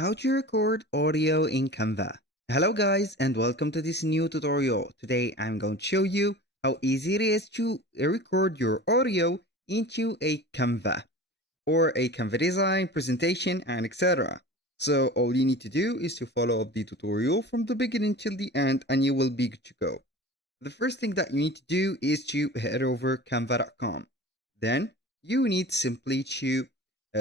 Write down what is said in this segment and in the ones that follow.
How to record audio in Canva. Hello guys and welcome to this new tutorial. Today I'm going to show you how easy it is to record your audio into a Canva or a Canva design, presentation and etc. So all you need to do is to follow up the tutorial from the beginning till the end and you will be good to go. The first thing that you need to do is to head over canva.com. Then you need simply to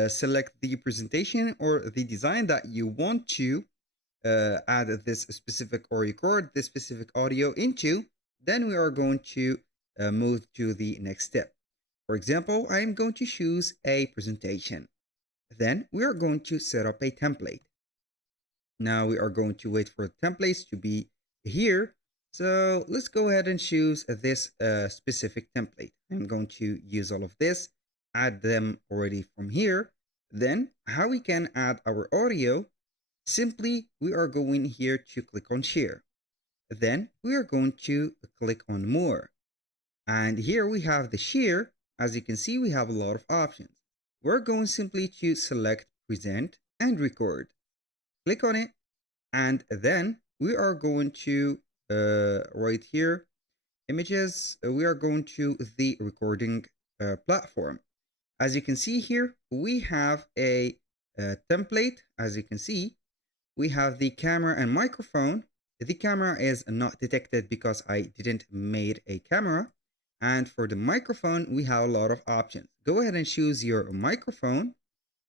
select the presentation or the design that you want to add this specific or record this specific audio into. Then we are going to move to the next step. For example, I'm going to choose a presentation. Then we are going to set up a template. Now we are going to wait for the templates to be here. So let's go ahead and choose this specific template. I'm going to use all of this, add them already from here. Then how we can add our audio, simply we are going here to click on share. Then we are going to click on more. And here we have the share. As you can see, we have a lot of options. We're going simply to select present and record. Click on it. And then we are going to right here, images, we are going to the recording platform. As you can see here, we have a template. As you can see, we have the camera and microphone. The camera is not detected because I didn't made a camera. And for the microphone, we have a lot of options. Go ahead and choose your microphone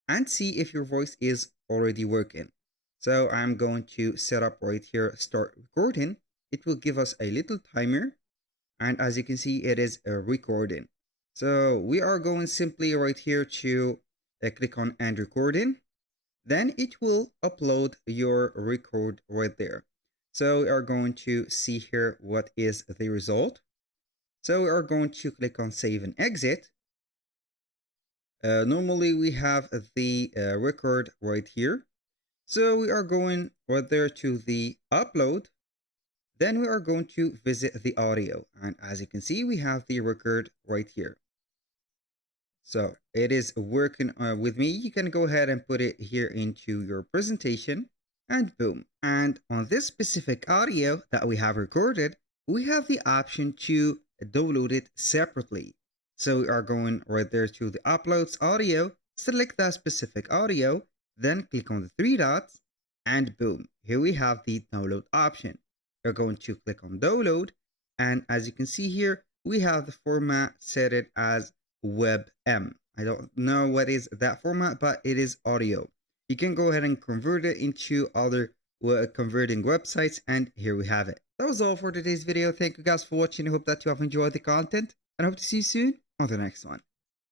and see if your voice is already working. So I'm going to set up right here, start recording. It will give us a little timer. And as you can see, it is recording. So we are going simply right here to click on end recording. Then it will upload your record right there. So we are going to see here what is the result. So we are going to click on save and exit. Normally we have the record right here. So we are going right there to the upload. Then we are going to visit the audio. And as you can see, we have the record right here. So it is working with me. You can go ahead and put it here into your presentation and boom. And on this specific audio that we have recorded, we have the option to download it separately. So we are going right there to the uploads audio, select that specific audio, then click on the three dots and boom, here we have the download option. We're going to click on download. And as you can see here, we have the format set it as WebM. I don't know what is that format, but it is audio. You can go ahead and convert it into other converting websites. And here we have it. That was all for today's video. Thank you guys for watching. I hope that you have enjoyed the content and I hope to see you soon on the next one.